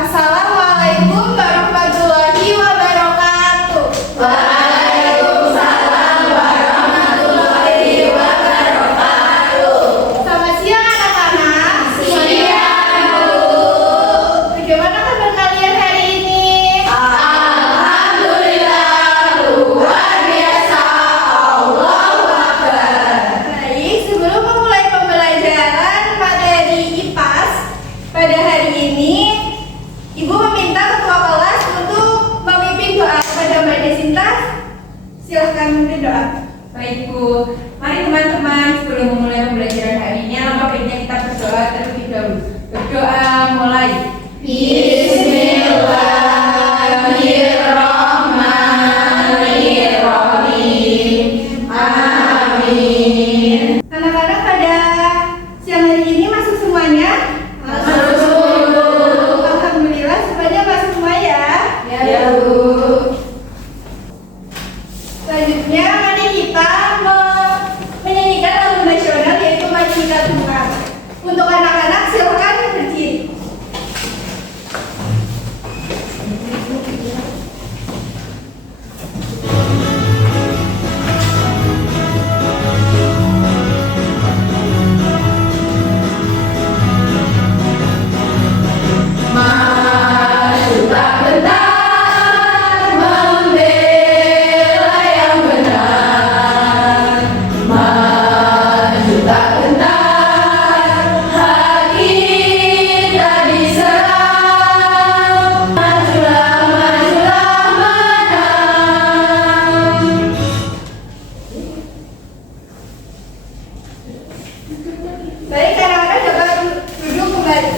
Assalamualaikum warahmatullahi wabarakatuh. Waalaikumsalam warahmatullahi wabarakatuh. Selamat siang anak-anak. Siang, Bu. Bagaimana kabar kalian hari ini? Alhamdulillah, luar biasa. Allahu Akbar. Baik, sebelum memulai pembelajaran materi IPAS pada hari ini, Ibu meminta ketua kelas untuk memimpin doa kepada Mbak Desinta. Silahkan memimpin doa. Baik Bu, mari teman-teman sebelum memulai pembelajaran hari ini alangkah baiknya kita berdoa terlebih dahulu. Berdoa mulai. Bismillahirrahmanirrahim. Amin. Anak-anak pada siang hari ini masuk semuanya? Alhamdulillah semuanya masuk semua ya. Ya, Bu. Selanjutnya mari kita menyanyikan lagu nasional yaitu Maju Kita Tunggal. Untuk anak-anak silakan berdiri. Maju tak gentar membela yang benar. Maju tak gentar hati tak diserang. Majulah, majulah menang. Baik, anak-anak dapat duduk kembali.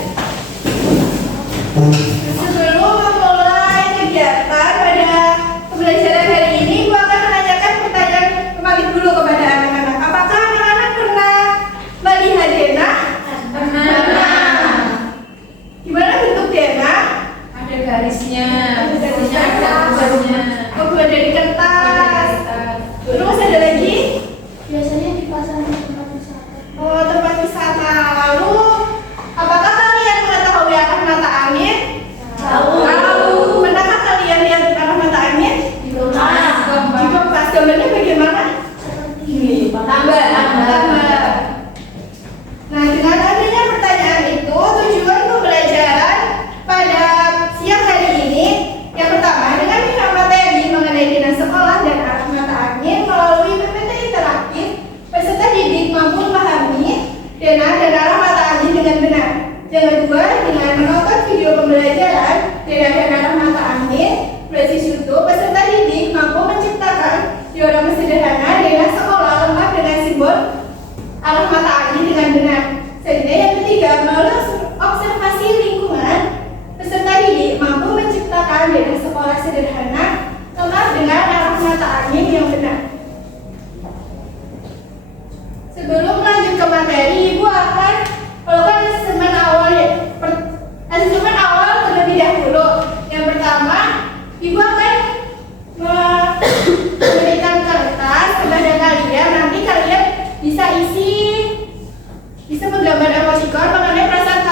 Sebelum memulai kegiatan pada pembelajaran hari ini, Ibu akan menanyakan pertanyaan kembali dulu kepada anak-anak. Apakah anak-anak pernah melihat denah? Pernah. Gimana bentuk denah? Ada garisnya, Ada garisnya. ada buahnya. Oh, buat dari kertas. Terus ada lagi? Biasanya dipasang di tempat wisata. Oh, tempat wisata. Lalu, apakah kalian mengetahui arah mata angin? Tahu. Pernahkah kalian lihat arah mata angin? Di kompas. Gambarnya bagaimana? Seperti Tambah. Nah, dengan adanya pertanyaan itu, tujuan pembelajaran pada siang hari ini, yang pertama, dengan minat materi mengenai dinas sekolah dan arah mata angin melalui PPT interaktif, peserta didik mampu memahami denah dan arah mata angin dengan benar. Yang kedua, dengan menonton video pembelajaran denah dan arah mata angin berbasis YouTube, peserta didik mampu menciptakan diorama sederhana denah sekolah lengkap dengan simbol arah mata angin dengan benar. Selanjutnya yang ketiga, melalui observasi lingkungan, peserta didik mampu menciptakan denah sekolah sederhana lengkap dengan arah mata angin yang benar. Sebelum lanjut ke materi, Ibu akan melakukan asesmen awal asesmen awal terlebih dahulu. Yang pertama, Ibu akan memberikan kertas kepada kalian. Nanti kalian bisa menggambar emoticon mengenai perasaan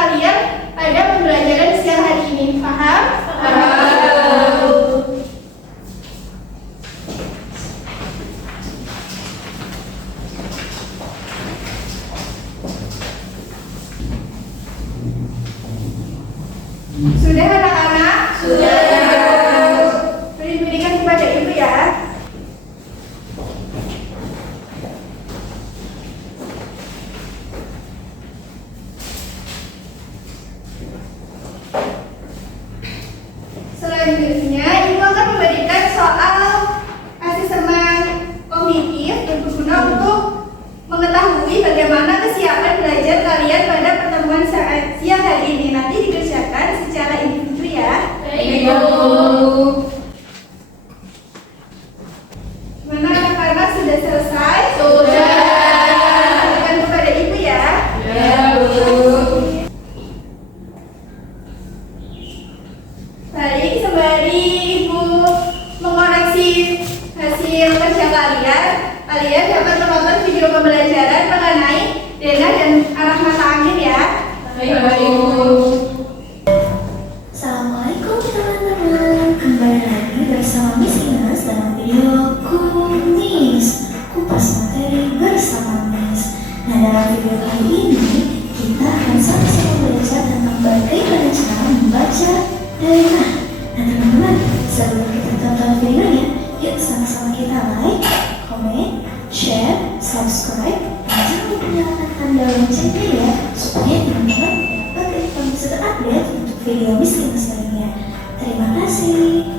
video miskin selanjutnya. Terima kasih.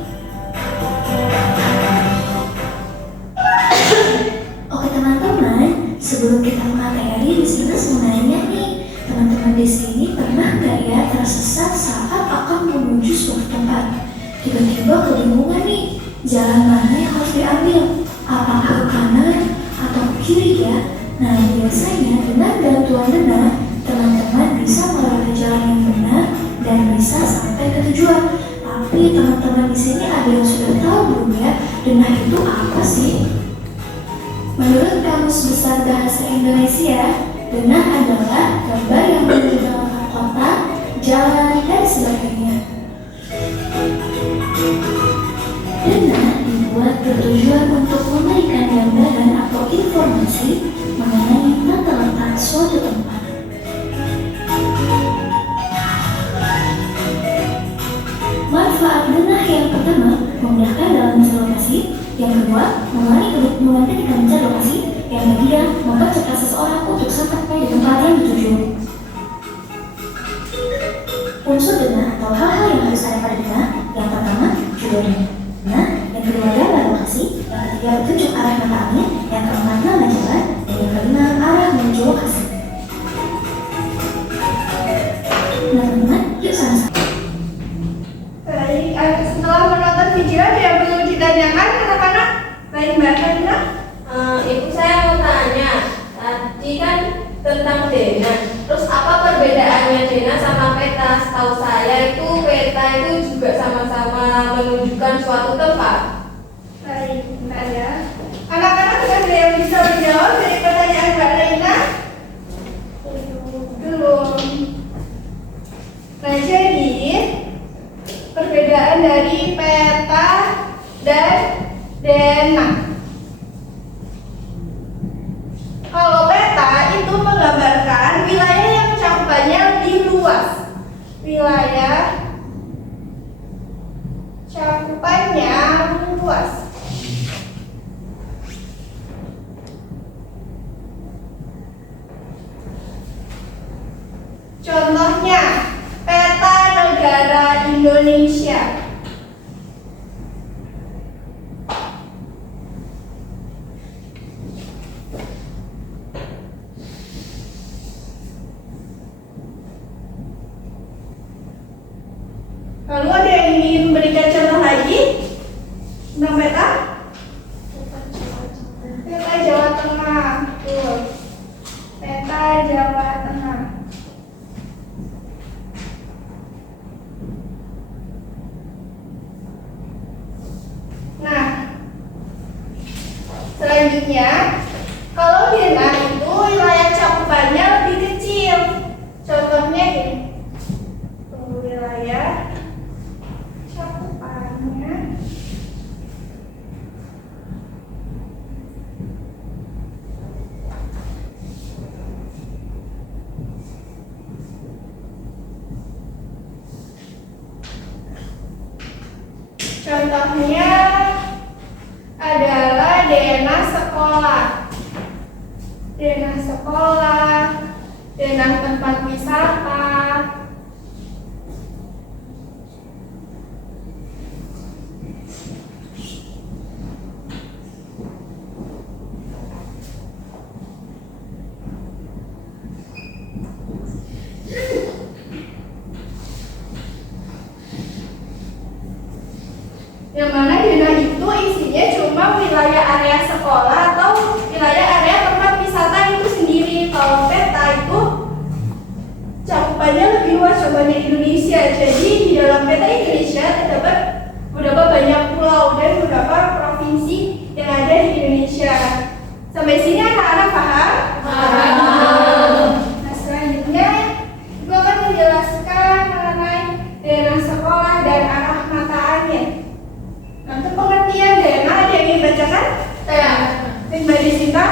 Oke teman-teman, sebelum kita materi, di sini mau nanya nih, teman-teman di sini pernah nggak ya tersesat saat akan menuju suatu tempat? Tiba-tiba kebingungan nih, jalan mana yang harus diambil? Apakah ke kanan atau ke kiri ya? Nah, biasanya dengan bantuan Dena, teman-teman bisa melewati jalan yang benar dan bisa sampai ke tujuan. Tapi teman-teman di sini ada yang sudah tahu belum ya, Dena itu apa sih? Menurut Kamus Besar Bahasa Indonesia, Dena adalah gambar yang menunjukkan kota, jalan, dan sebagainya. Dena dibuat bertujuan untuk memberikan gambaran atau informasi mengenai tata letak suatu tempat. Manfaat Dena yang pertama, memudahkan dalam mencari lokasi. Yang kedua, mengurangi kebingungan ketika mencari lokasi. Yang ketiga, mempercepat seseorang untuk sampai di tempat yang dituju. Unsur Dena atau hal-hal yang harus ada pada Dena. Yang pertama, judul Dena. Yang kedua, gambar lokasi. Yang ketiga, petunjuk arah mata angin. Yang keempat, nama jalan. Dan yang kelima, arah menuju lokasi. Nah teman-teman, yuk sama-sama. Baik, setelah menonton video ada yang perlu ditanyakan anak-anak? Baik, Mbak Karina. Ibu saya mau tanya, tadi kan tentang Dena. Terus apa perbedaannya Dena sama peta? Setahu saya itu peta itu juga sama-sama menunjukkan suatu tempat. Baik, bentar ya. Anak-anak ada yang bisa menjawab dari pertanyaan Mbak Reina? Belum. Nah, jadi perbedaan dari peta dan Dena. Kalau peta itu menggambarkan wilayah yang cakupannya lebih luas. Wilayah cakupannya luas. Contohnya, peta negara Indonesia. Lalu ada yang ingin memberikan contoh lagi tentang peta? Peta Jawa Tengah, betul. Peta Jawa Tengah. Nah, selanjutnya, kalau Dena itu wilayah cakupannya lebih kecil. Contohnya ini, wilayah cakupannya contohnya adalah Dena sekolah. Dena sekolah, Dena tempat wisata. Yang mana Dena itu isinya cuma wilayah area sekolah atau wilayah area tempat wisata itu sendiri. Kalau peta itu cakupannya lebih luas, contohnya Indonesia. Jadi di dalam peta Indonesia terdapat beberapa banyak pulau dan beberapa provinsi yang ada di Indonesia. Sampai sini anak-anak paham? Paham. Nah, selanjutnya Ibu akan menjelaskan mengenai Dena sekolah dan arah mata angin. Nah, untuk pengertian Dena ada yang ingin bacakan? Ya. Mbak Desita.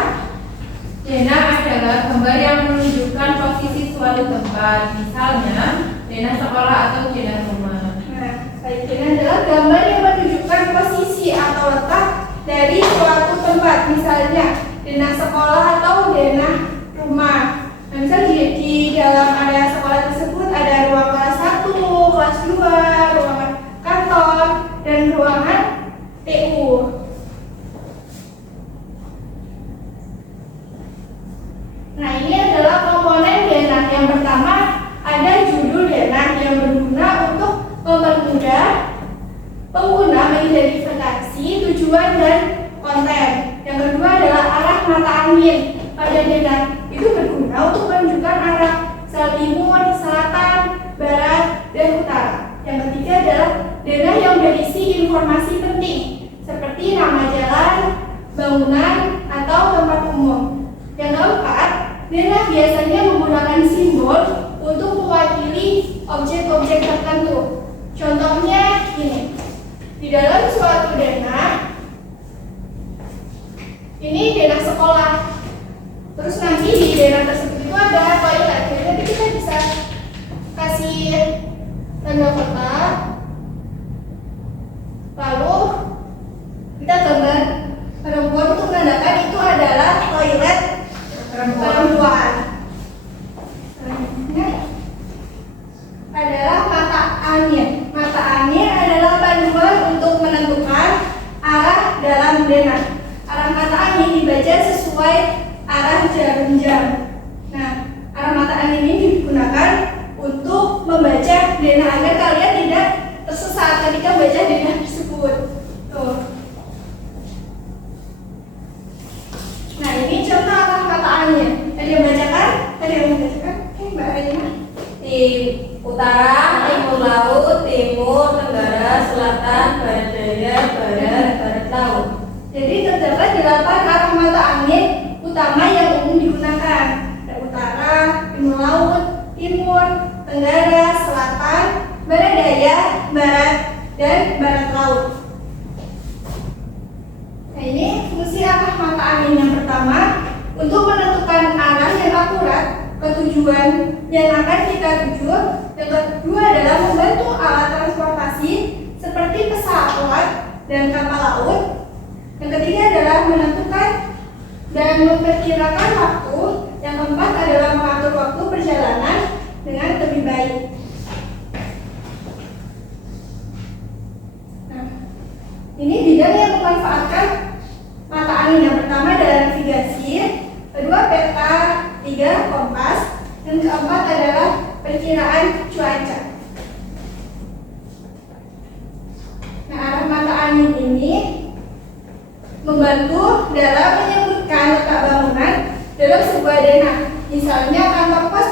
Dena adalah gambar yang menunjukkan posisi suatu tempat, misalnya Dena sekolah atau Dena rumah. Nah, baik, Dena adalah gambar yang menunjukkan posisi atau letak dari suatu tempat, misalnya Dena sekolah atau Dena rumah. Nah, misal di dalam area sekolah tersebut ada ruang kelas 1, kelas 2, ruangan kantor, dan ruangan TU. Nah, ini adalah komponen denah. Yang pertama ada judul denah yang berguna untuk mempermudah pengguna mengidentifikasi tujuan dan konten. Yang kedua adalah arah mata angin pada denah. Itu berguna untuk menunjukkan arah timur, selatan, barat, dan utara. Yang ketiga adalah denah yang berisi informasi penting seperti nama jalan, bangunan, atau tempat umum. Yang keempat, denah biasanya menggunakan simbol untuk mewakili objek-objek tertentu. Contohnya ini, di dalam suatu denah, ini denah sekolah. Terus nanti di denah tersebut itu ada toilet. Jadi nanti kita bisa kasih tanda kotak, lalu kita gambar perempuan untuk menandakan itu adalah toilet perempuan. Selanjutnya adalah mata angin. Mata angin adalah panduan untuk menentukan arah dalam denah. Arah mata angin dibaca sesuai arah jarum jam. Nah, arah mata angin ini digunakan untuk membaca denah agar kalian tidak tersesat ketika baca denah tersebut. Tuh. Nah, ini contoh arah mata angin. Ada yang membacakan? Ada yang membacakan? Oke, Mbak Raina. Di utara, timur laut, timur, tenggara, selatan, barat daya, barat laut. Jadi terdapat 8 arah mata angin utama yang umum digunakan. Ada utara, timur laut, timur, tenggara, selatan, barat daya, barat, dan barat laut. Nah, ini fungsi arah mata angin yang pertama untuk menentukan arah yang akurat ke tujuan yang akan kita tuju. Yang kedua adalah membantu alat transportasi seperti pesawat dan kapal laut. Yang ketiga adalah menentukan dan memperkirakan waktu. Yang keempat adalah mengatur waktu perjalanan dengan lebih baik. Nah, ini bidang yang memanfaatkan mata angin. Yang pertama adalah navigasi, kedua peta, tiga kompas, dan keempat adalah perkiraan cuaca. Nah, arah mata angin ini membantu dalam menyebutkan letak bangunan dalam sebuah denah. Misalnya kantor pos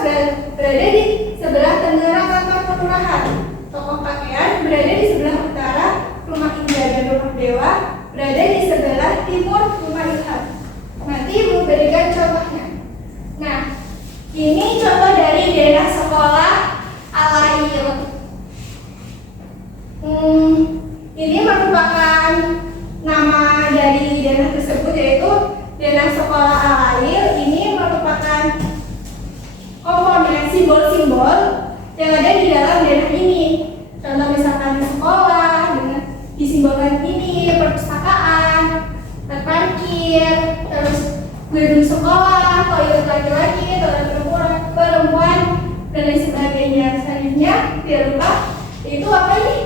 berada di sebelah tenggara kantor kelurahan, toko pakaian berada di sebelah utara rumah Indah, dan rumah Dewa berada di sebelah timur rumah Ilham. Nanti memberikan contohnya. Nah, ini contoh dari denah sekolah Al-Ail. Ini merupakan nama dari denah tersebut, yaitu denah sekolah Al-Ail. Ini merupakan komponen simbol-simbol yang ada di dalam denah ini. Contoh misalkan di sekolah dengan disimbolkan ini perpustakaan, parkir, terus gedung sekolah, toilet laki-laki, toilet perempuan, dan lain sebagainya. Selanjutnya tidak lupa itu apa nih?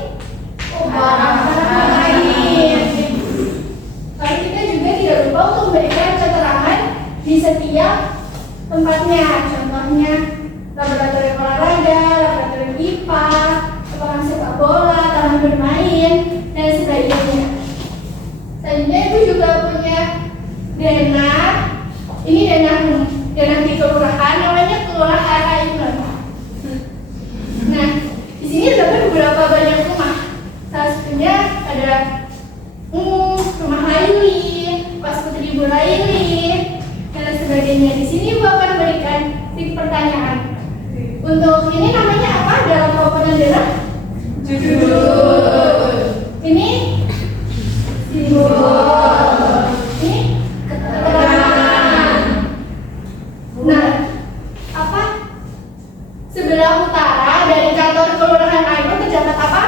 Lain. Lalu kita juga tidak lupa untuk memberikan keterangan di setiap tempatnya. Contohnya laboratorium olahraga, laboratorium IPA, lapangan sepak bola, taman bermain, dan sebagainya. Selanjutnya itu juga punya denah. Ini denah di kelurahan, namanya Kelurahan Aiman. Nah, di sini terdapat beberapa banyak rumah. Salah satunya ada rumah Laili, Pas Putri Ibu Laili, dan sebagainya. Di sini Ibu akan berikan pertanyaan. Untuk ini namanya apa dalam komponen denah? Judul. Ini simbol. Ini keterangan. Nah, apa? Sebelah utara dari kantor Kelurahan Aiman terdapat apa?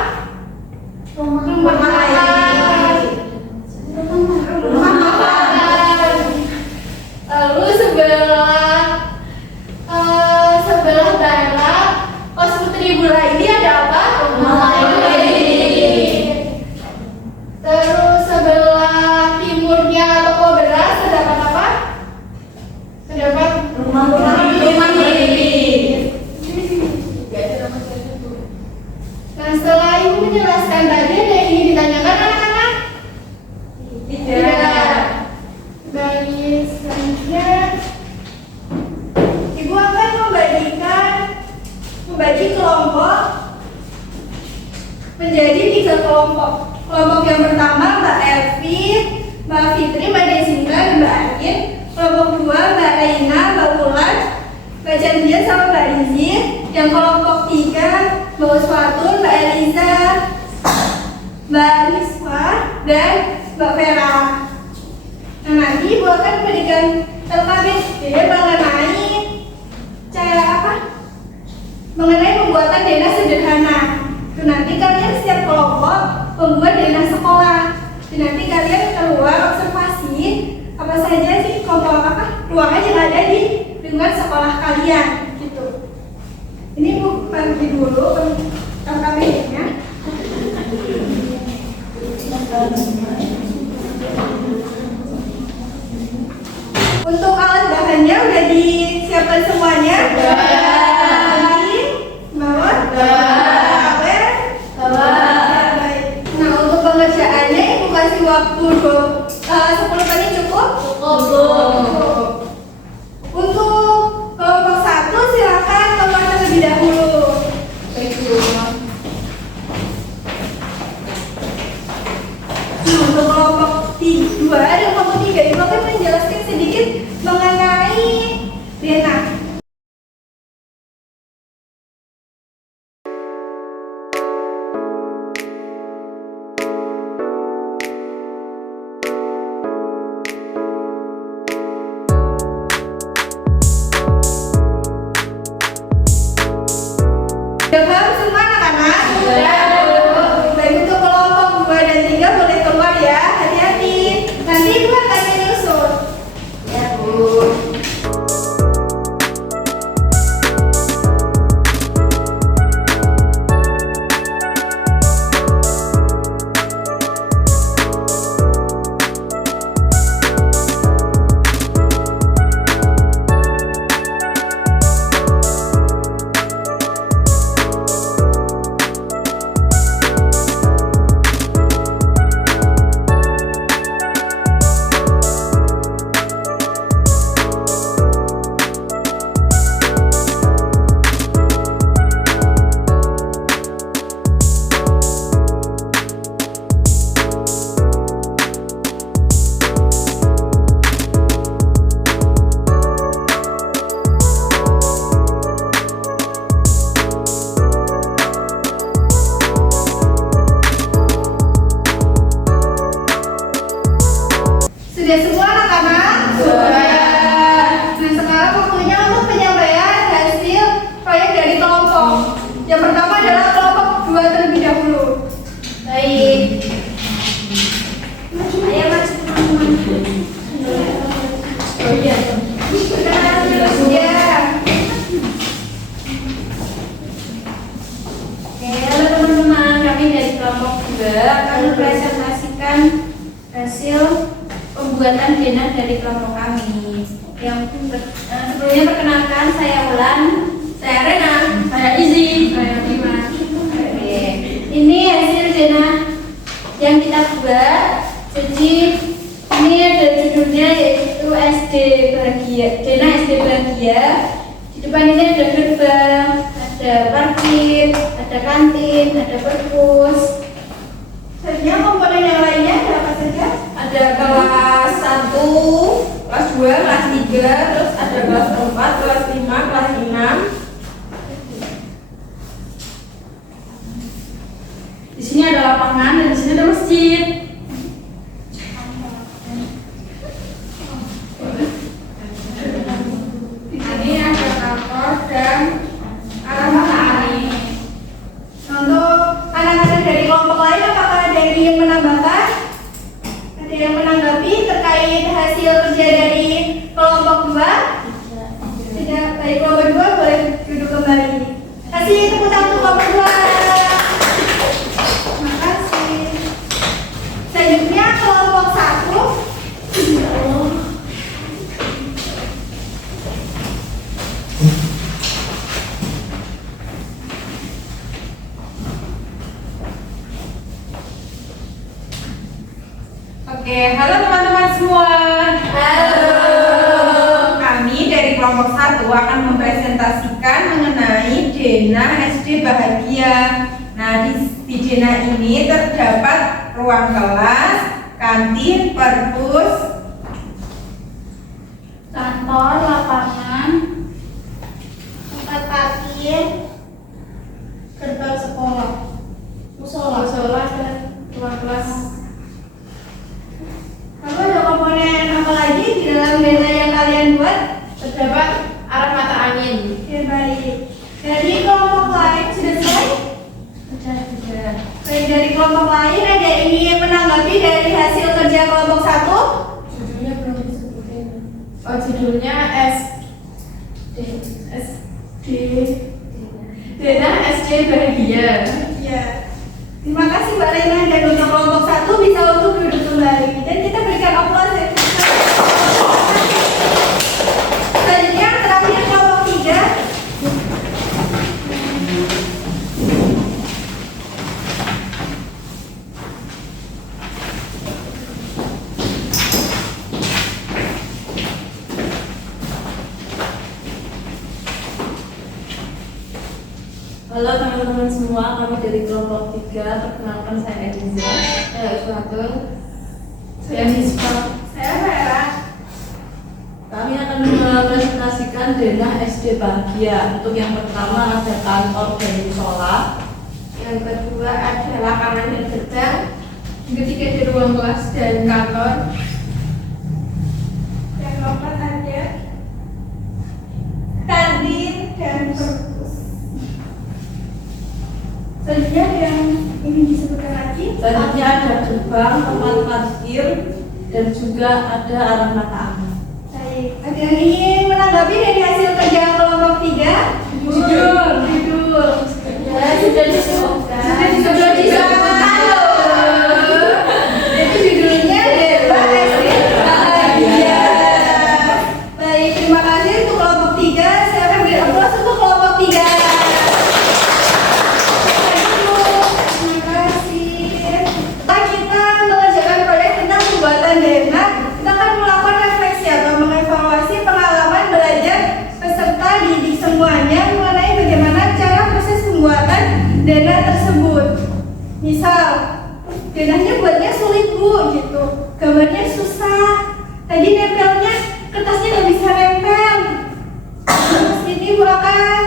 Rumah makan. Lalu sebelah barat Pas Putri Ibu Laili ada apa? Rumah menjelaskan tadi ada yang ingin ditanyakan anak-anak? Tidak. Baik, selanjutnya Ibu akan membagi kelompok menjadi 3 kelompok. Kelompok yang pertama Mbak Elvi, Mbak Fitri, Mbak Desinta, dan Mbak Akin. Kelompok 2 Mbak Reina, Mbak Wulan, Mbak Chandra, sama Mbak Rizi. Yang kelompok 3 Mbak Uswatun, Mbak Eliza, Mbak Riswa, dan Mbak Vera. Nah, nanti Ibu akan memberikan LKBD mengenai pembuatan denah sederhana. Itu nanti kalian setiap kelompok membuat denah sekolah. Dan nanti kalian keluar observasi apa saja sih ruangan yang ada di lingkungan sekolah kalian gitu. Ini Bu bagi dulu LKBD-nya. Untuk alat bahannya udah disiapkan semuanya? Nah, untuk pengerjaannya Ibu kasih waktu 10 menit cukup? Cukup. Untuk kelompok 1 silakan keluar terlebih dahulu. Nah, untuk kelompok 2 dan kelompok 3 Ibu akan menjelaskan sedikit mengenai denah. Sudah paham semua anak-anak? Sudah. Baik, untuk kelompok 2 dan 3 boleh keluar ya. Hati-hati. Nanti Ibu akan menyusul. Ya, Bu. Sudah semua anak-anak? Sudah. Nah, sekarang waktunya untuk penyampaian hasil proyek dari kelompok. Yang pertama adalah kelompok 2 terlebih dahulu. Baik. Ayo maju teman-teman. Oh iya. Ya. Oke, halo teman-teman, kami dari kelompok 2 akan mempresentasikan hasil pembuatan denah dari kelompok kami. Sebelumnya perkenalkan, saya Wulan, Saya Rena. saya Izzy, saya Bima. Oke, ini hasil denah yang kita buat. Jadi ini ada judulnya yaitu SD Bahagia, denah SD Bahagia. Di depan ini ada gerbang, ada parkir, ada kantin, ada perpus. Selanjutnya komponen yang lainnya ada apa saja? Ada kelas 1, kelas 2, kelas 3, terus ada kelas 4, kelas 5, kelas 6. Di sini ada lapangan dan di sini ada masjid. Di sini ada kantor dan alat. Untuk anak-anak dari kelompok lain, apakah ada yang menambahkan? Ada yang menanggapi terkait hasil kerja dari kelompok 2? Tidak. Baik, kelompok 2 boleh duduk kembali. Kasih tepuk tangan untuk kelompok 2. Terima kasih. Selanjutnya kelompok 1. Oke, halo teman-teman semua. Halo. Kami dari kelompok 1 akan mempresentasikan mengenai Denah SD Bahagia. Nah, di Denah ini terdapat ruang kelas, kantin, perpus, Kantor, lapangan, tempat parkir, gerbang sekolah, musola. Dan ruang kelas. Lalu ada komponen apa lagi di dalam Denah yang kalian buat? Terdapat arah mata angin. Oke, baik. Dari kelompok lain sudah selesai? Sudah. Baik, dari kelompok lain ada yang ingin menanggapi dari hasil kerja kelompok 1? Judulnya belum disebutin. Oh, judulnya Denah SD Bahagia. Iya. Terima kasih Mbak Lena, dan untuk kelompok 1 bisa untuk duduk kembali dan kita berikan aplaus ya. Selanjutnya terakhir kelompok 3. Halo teman-teman semua, kami dari kelompok 3. Perkenalkan saya Eliza. Saya Ismatul. Saya Mispa. Saya Vera. Kami akan mempresentasikan Denah SD Bahagia. Untuk yang pertama ada kantor dan musola. Yang kedua ada lapangan dan gerbang. Yang ketiga ada ruang kelas dan kantor. Yang keempat ada kantin dan perpus. Selanjutnya ada yang ingin disebutkan lagi? Selanjutnya ada gerbang, tempat parkir, dan juga ada arah mata angin. Baik, ada yang ingin menanggapi dari hasil kerja kelompok 3? Judul. Ya, sudah disebutkan. Sudah disebutkan loh. Jadi judulnya Denah SD Bahagia. Baik, terima kasih untuk kelompok 3. Saya akan beri aplaus untuk kelompok 3. Terima kasih. Setelah kita mengerjakan proyek tentang pembuatan Denah, kita akan melakukan refleksi atau mengevaluasi pengalaman belajar peserta didik semuanya mengenai bagaimana cara proses pembuatan Denah tersebut. Misal, Denahnya buatnya sulit Bu, gitu. Gambarnya susah. Tadi nempelnya kertasnya nggak bisa nempel. Terus ini Bu akan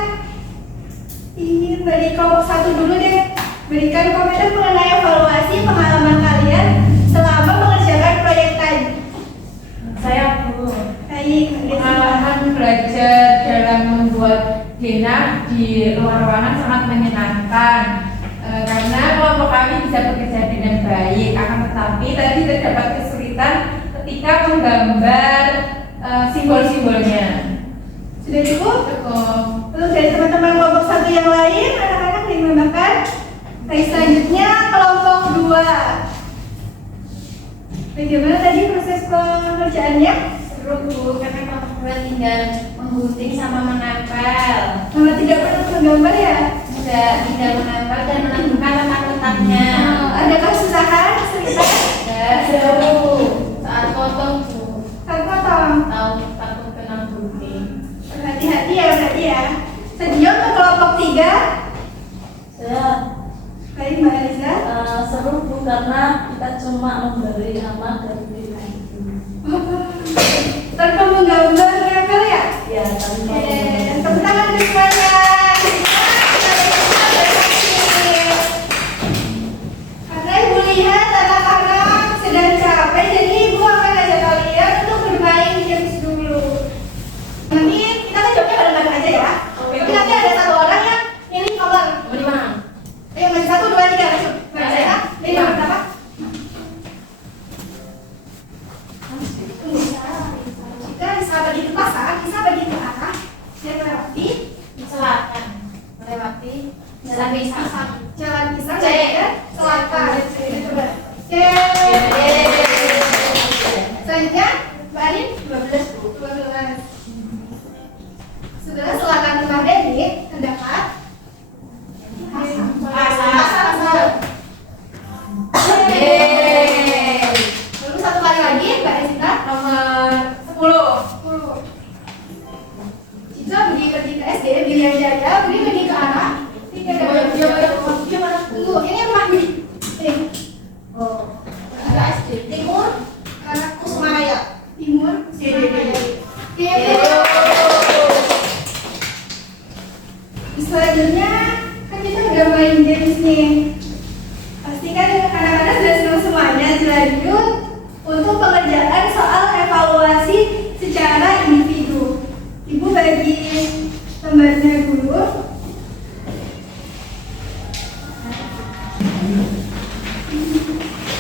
ingin dari kelompok 1 dulu deh. Berikan komentar mengenai evaluasi pengalaman kalian selama mengerjakan proyek tadi. saya Bu. Baik, Pengalaman belajar dalam membuat Denah di luar ruangan sangat menyenangkan. Karena kelompok kami bisa bekerja dengan baik, akan tetapi tadi terdapat kesulitan ketika menggambar simbol-simbolnya. sudah cukup? Cukup. Untuk dari teman-teman kelompok 1 yang lain, anak-anak yang menambahkan. Baik, selanjutnya kelompok 2. Bagaimana tadi proses pengerjaannya? seru Bu, karena kelompok 2 tinggal menggunting sama menempel. Tidak perlu menggambar ya? Tinggal menempel dan menentukan letak-letaknya. Ada kesusahan? Cerita? Seru. Saat potong Bu, Saat potong. takut kena gunting. Hati-hati ya, berarti ya. Sedia untuk kelompok 3. Saya Baik, Mbak Eliza. seru Bu, karena kita cuma memberi nama dari Denah itu. Tanpa menggambar nempel ya? Ya, tanpa Oke, tepuk tangan untuk semuanya. Karena Ibu lihat anak-anak sedang capek, jadi Ibu akan ajak kalian untuk bermain games dulu. Nanti kita kan jawabnya bareng-bareng aja ya. Tapi nanti ada satu orang yang milih nomor. menang. Ayo, masih 1, 2, 3, masuk. Baca ya. Ini nomor berapa? Kita bisa bagi ke pasar, bisa bagi ke arah, dan melewati Selatan. Melewati jalan pisang. jalan pisang C. dan selatan. Coba. Oke. Selanjutnya, Mbak Arin 12 Bu. 12. Sebelah selatan rumah Dedi terdapat pasar. Lalu satu selanjutnya kan kita udah main games nih. Pasti kan anak-anak sudah senang semuanya. Lanjut untuk pengerjaan soal evaluasi secara individu. Ibu bagi lembarnya dulu.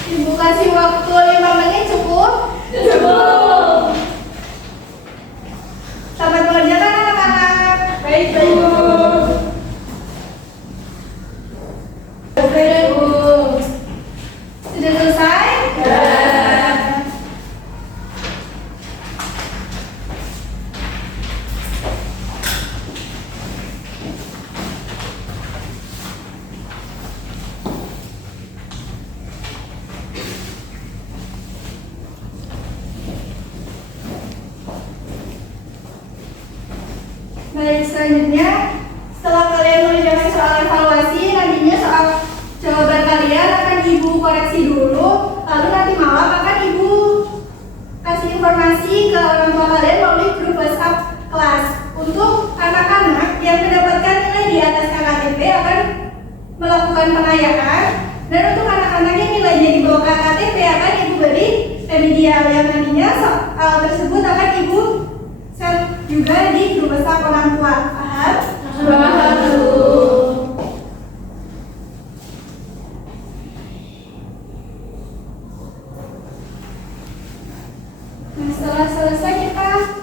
Ibu kasih waktu 5 menit cukup? Cukup. Selamat mengerjakan anak-anak. Baik, Bu. Oke, Bu. Sudah selesai? Ya. Baik, selanjutnya setelah kalian mengerjakan soal evaluasi, nantinya soal jawaban kalian akan Ibu koreksi dulu. Lalu nanti malam akan Ibu kasih informasi ke orang tua kalian melalui grup WhatsApp kelas. Untuk anak-anak yang mendapatkan nilai di atas KKTP akan melakukan pengayaan, dan untuk anak-anak yang nilainya di bawah KKTP akan Ibu beri remedial yang nantinya soal tersebut akan Ibu share juga di grup WhatsApp orang tua. Paham? Paham, Bu. Nah, setelah selesai kita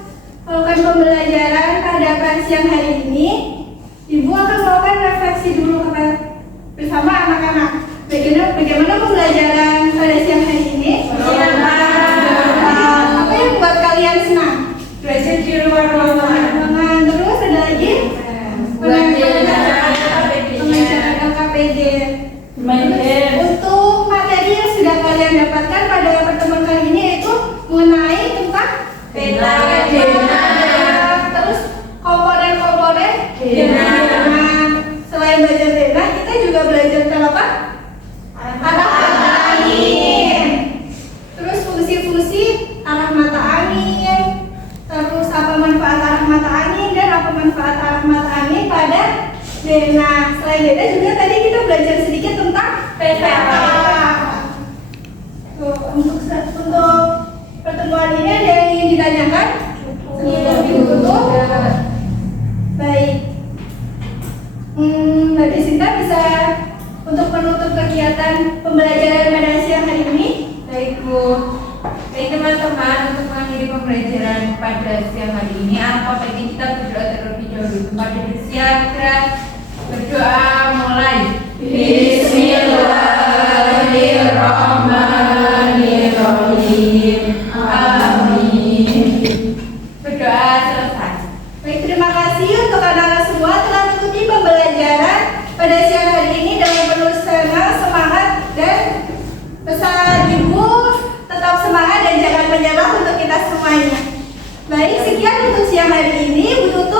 melakukan pembelajaran pada siang hari ini, Ibu akan melakukan refleksi dulu bersama anak-anak. Bagaimana pembelajaran pada siang hari ini? Apa yang buat kalian senang? Belajar di luar ruangan. Terus ada lagi? Mengerjakan LKPD. Main game. Untuk materi yang sudah kalian dapatkan pada pertemuan kali ini yaitu mengenai tentang Peta Dena. terus komponen-komponen Dena. Nah, selain belajar Dena, kita juga belajar tentang apa? Arah mata angin. Terus fungsi-fungsi arah mata angin. Terus apa manfaat arah mata angin dan apa manfaat arah mata angin pada Dena. Selain Dena juga tadi kita belajar sedikit tentang peta. Untuk pertemuan ini ada yang ingin ditanyakan? Cukup. Baik. Mbak Desinta bisa untuk menutup kegiatan pembelajaran pada siang hari ini? Baik, Bu. Baik, teman-teman, untuk mengakhiri pembelajaran pada siang hari ini, apa baiknya kita berdoa terlebih dahulu. Pada bersiap, berdoa mulai. Bismillahirrahmanirrahim. Amin. Berdoa selesai. Baik, terima kasih untuk anak-anak semua telah mengikuti pembelajaran pada siang hari ini dengan penuh semangat dan pesan Ibu tetap semangat dan jangan menyerah untuk kita semuanya. Baik, sekian untuk siang hari ini. Bu